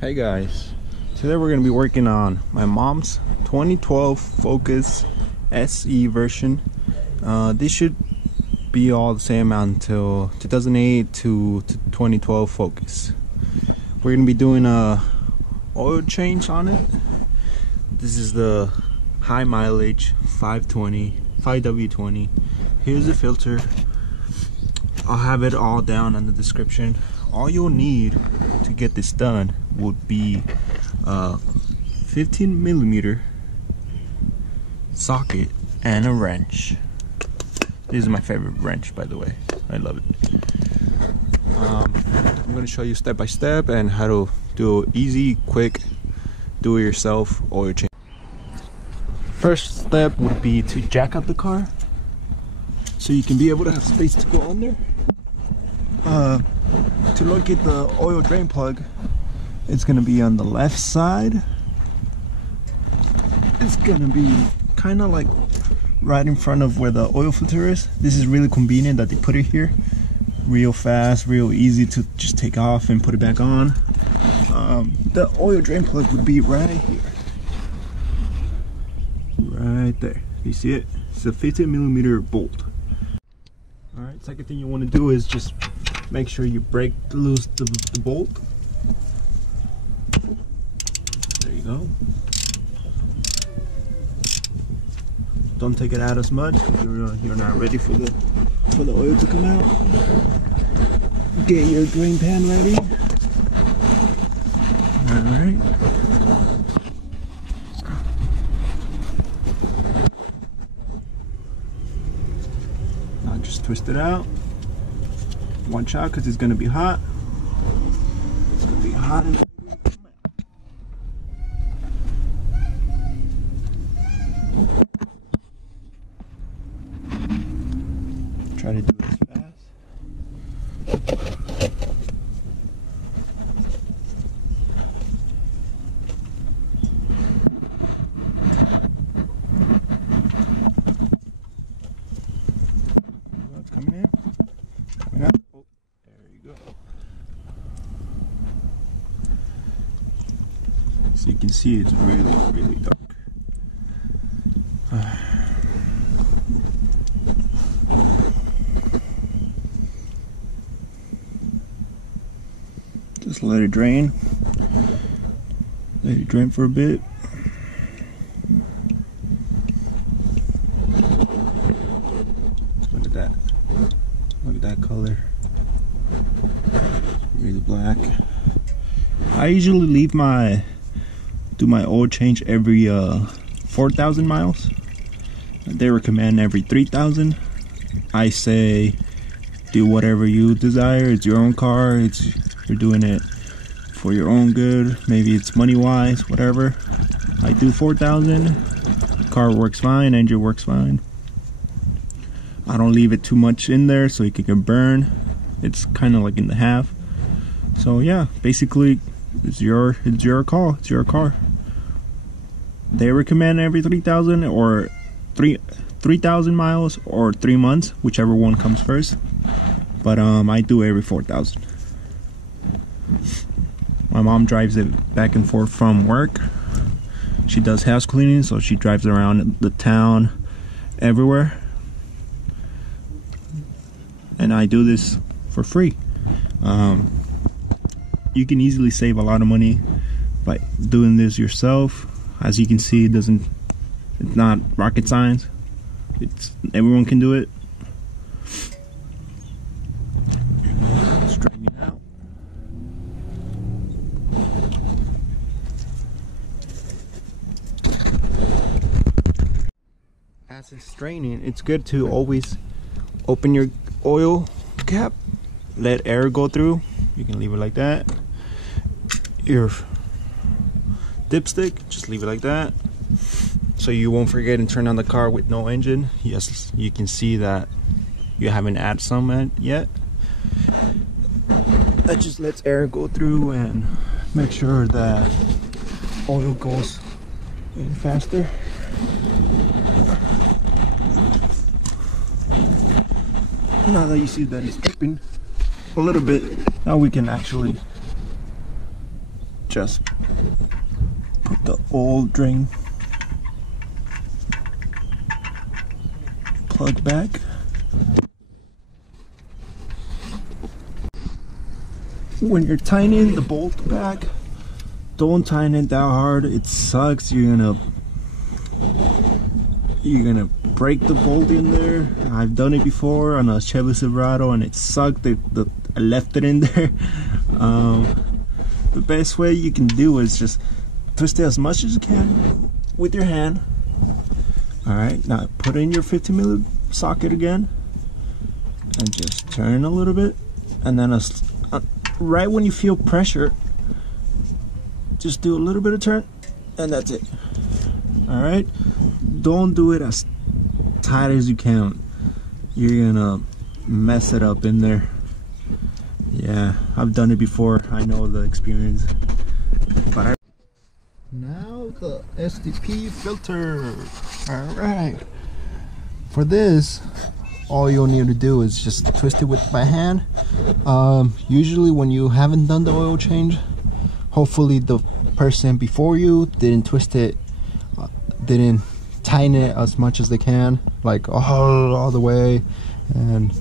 Hey guys, today we're going to be working on my mom's 2012 Focus SE version. This should be all the same until 2008 to 2012 Focus. We're going to be doing a oil change on it. This is the high mileage 5W20. Here's the filter. I'll have it all down in the description. All you'll need to get this done would be a 15mm socket and a wrench. This is my favorite wrench, by the way. I love it. I'm going to show you step by step and how to do an easy, quick, do-it-yourself oil change. First step would be to jack up the car so you can be able to have space to go under. To locate the oil drain plug, it's gonna be on the left side. It's gonna be kind of like right in front of where the oil filter is. This is really convenient that they put it here. Real fast, real easy to just take off and put it back on. The oil drain plug would be right here. Right there. You see it? It's a 15mm bolt. Alright, second thing you want to do is just make sure you break loose the bolt. There you go. Don't take it out as much. You're not ready for the oil to come out. Get your drain pan ready. Alright. Now just twist it out. Watch out because it's going to be hot. It's going to be hot in there. Try to do this fast. It's coming in. Coming out. So you can see it's really dark. Just let it drain. Let it drain for a bit. Look at that. Look at that color. It's really black. I usually do my oil change every 4,000 miles. They recommend every 3,000. I say do whatever you desire. It's your own car. You're doing it for your own good. Maybe it's money wise, whatever. I do 4,000. Car works fine, engine works fine. I don't leave it too much in there so it can get burned. It's kind of like in the half. So yeah, basically it's your call. It's your car. They recommend every 3,000 or 3,000 miles or 3 months, whichever one comes first. But I do every 4,000. My mom drives it back and forth from work. She does house cleaning, so she drives around the town everywhere. And I do this for free. You can easily save a lot of money by doing this yourself. As you can see, it's not rocket science. Everyone can do it. Straightening out. As it's straining, it's good to always open your oil cap, let air go through. You can leave it like that. Your dipstick, just leave it like that so you won't forget and turn on the car with no engine. Yes, you can see that you haven't added some yet. That just lets air go through and make sure that oil goes in faster. Now that you see that it's dripping a little bit, now we can actually just put the old drain plug back. When you're tightening the bolt back, don't tighten it that hard. It sucks. You're gonna break the bolt in there. I've done it before on a Chevy Silverado and it sucked. I left it in there. The best way you can do is just twist it as much as you can with your hand. Alright, now put in your 15mm socket again and just turn a little bit, and then right when you feel pressure, just do a little bit of turn, and that's it. Alright, don't do it as tight as you can. You're gonna mess it up in there. Yeah, I've done it before. I know the experience. But now the SDP filter. Alright, for this, all you'll need to do is just twist it by hand. Usually when you haven't done the oil change, hopefully the person before you didn't twist it, didn't tighten it as much as they can, like all the way, and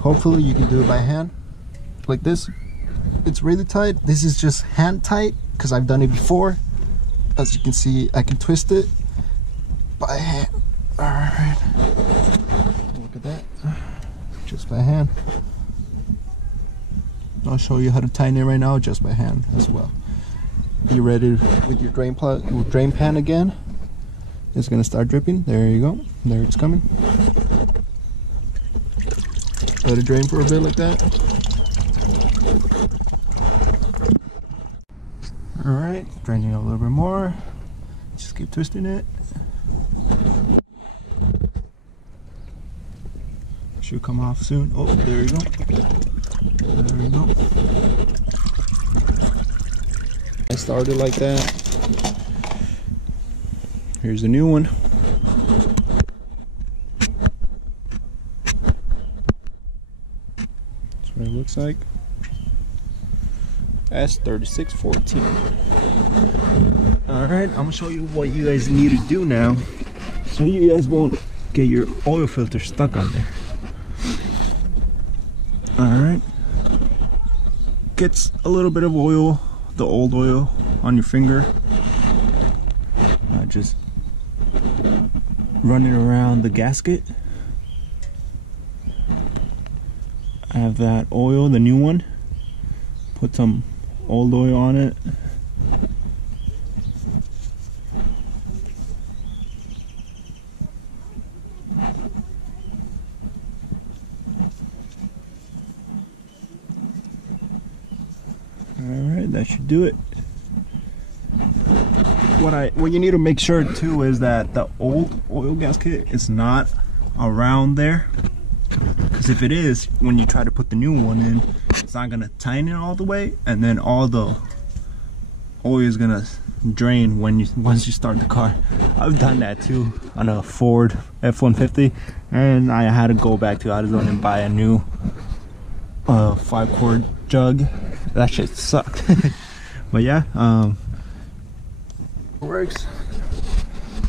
hopefully you can do it by hand like this. It's really tight. This is just hand tight because I've done it before. As you can see, I can twist it by hand. Alright, look at that, just by hand. I'll show you how to tighten it right now, just by hand as well. Be ready with your drain pan again. It's gonna start dripping. There you go. There it's coming. Let it drain for a bit like that. Alright, draining a little bit more. Just keep twisting it. Should come off soon. Oh, there you go. There we go. I started like that. Here's a new one. That's what it looks like. S3614. Alright, I'm gonna show you what you guys need to do now so you guys won't get your oil filter stuck on there. Alright, gets a little bit of oil, the old oil, on your finger. Just run it around the gasket. I have that oil, the new one. Put some old oil on it. Alright, that should do it. What you need to make sure too is that the old oil gasket is not around there, because if it is, when you try to put the new one in, it's not gonna tighten it all the way, and then all the oil is gonna drain once you start the car. I've done that too on a Ford F-150, and I had to go back to AutoZone and buy a new 5-quart jug. That shit sucked. But yeah, works.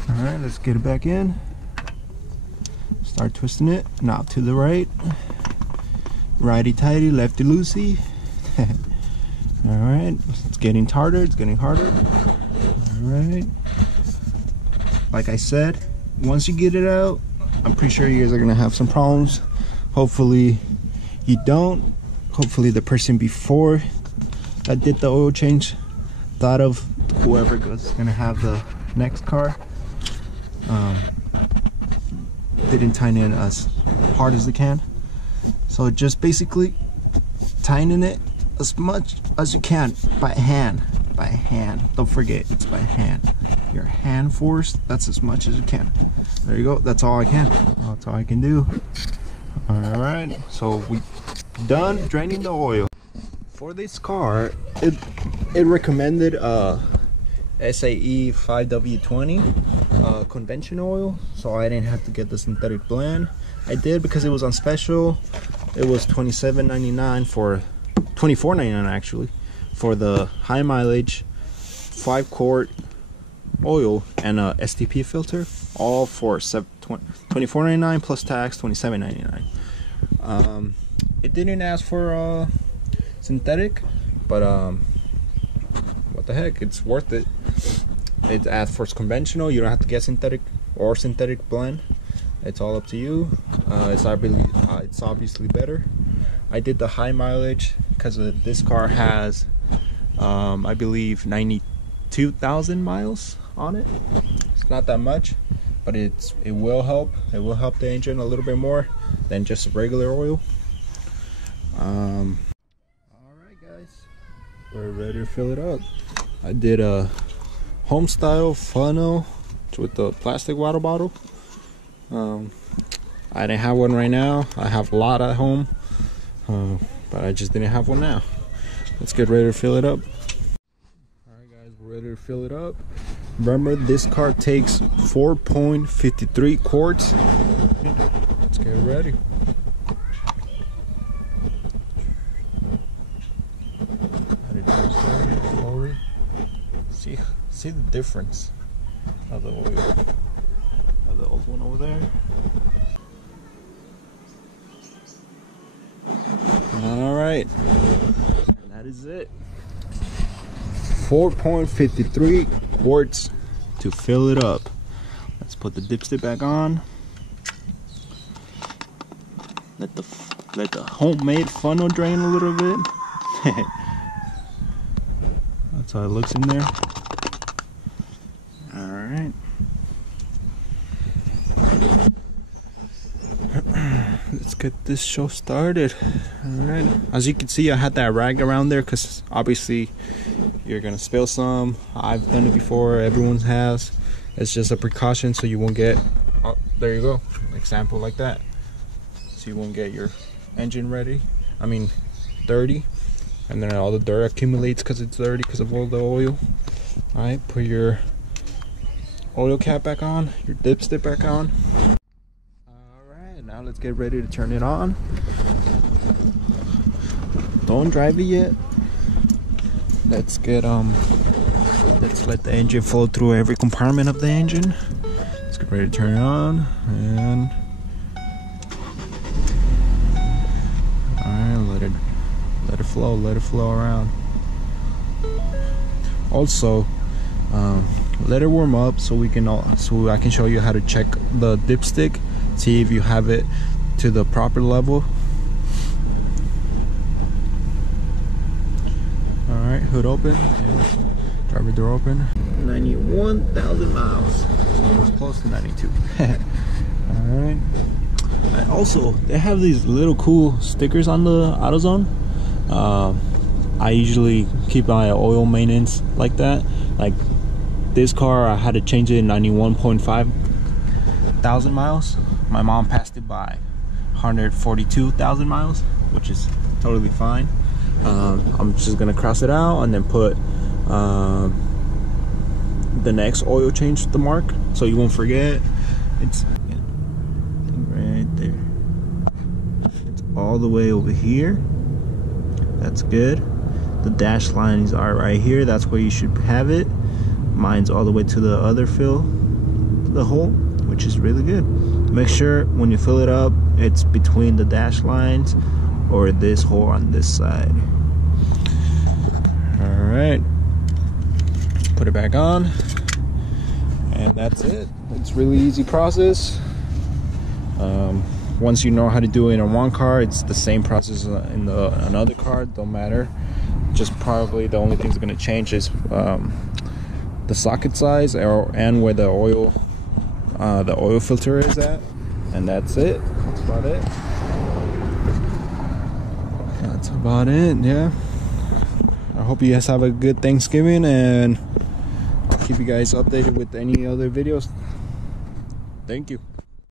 Alright, let's get it back in. Start twisting it. Now to the right. Righty tighty, lefty loosey. Alright, it's getting harder, it's getting harder. Alright. Like I said, once you get it out, I'm pretty sure you guys are gonna have some problems. Hopefully you don't. Hopefully the person before that did the oil change thought of whoever is gonna have the next car. Didn't tighten it as hard as they can. So just basically tightening it as much as you can by hand. By hand. Don't forget, it's by hand. Your hand force, that's as much as you can. There you go. That's all I can. That's all I can do. Alright, so we done draining the oil. For this car, it recommended SAE 5W20 conventional oil, so I didn't have to get the synthetic blend. I did because it was on special. It was $27.99 for $24.99 actually for the high mileage 5-quart oil and a STP filter, all for $24.99 plus tax, $27.99. It didn't ask for synthetic, but what the heck, it's worth it. It asked for conventional. You don't have to get synthetic or synthetic blend. It's all up to you. It's obviously better. I did the high mileage because this car has I believe 92,000 miles on it. It's not that much, but it will help. It will help the engine a little bit more than just regular oil. Alright guys, we're ready to fill it up. I did a home style funnel with the plastic water bottle. I didn't have one right now. I have a lot at home, but I just didn't have one now. Let's get ready to fill it up. Alright guys, we're ready to fill it up. Remember, this car takes 4.53 quarts. Let's get ready. See the difference of the oil. Of the old one over there. Alright, and that is it. 4.53 quarts to fill it up. Let's put the dipstick back on. Let the homemade funnel drain a little bit. That's how it looks in there. Alright. Let's get this show started. Alright. As you can see, I had that rag around there because obviously you're gonna spill some. I've done it before, everyone has. It's just a precaution so you won't get, oh, there you go, example like that. So you won't get your engine dirty, and then all the dirt accumulates because it's dirty because of all the oil. Alright, put your oil cap back on, your dipstick back on. Alright, now let's get ready to turn it on. Don't drive it yet. Let's let the engine flow through every compartment of the engine. Let's get ready to turn it on, and alright, let it flow around. Also, let it warm up so I can show you how to check the dipstick, see if you have it to the proper level. Alright, hood open, yeah. Driver door open. 91,000 miles, so it's close to 92. Alright. And also, they have these little cool stickers on the AutoZone. I usually keep my oil maintenance like that. Like this car, I had to change it in 91.5 thousand miles. My mom passed it by 142,000 miles, which is totally fine. I'm just gonna cross it out and then put the next oil change to the mark so you won't forget. It's right there. It's all the way over here. That's good. The dash lines are right here. That's where you should have it. Mine's all the way to the other the hole, which is really good. Make sure when you fill it up, it's between the dash lines or this hole on this side. Alright, put it back on, and that's it. It's really easy process. Once you know how to do it in one car, it's the same process in another car. Don't matter. Just probably the only thing that's going to change is the socket size and where the oil filter is at, and that's it. That's about it. That's about it. Yeah. I hope you guys have a good Thanksgiving, and I'll keep you guys updated with any other videos. Thank you.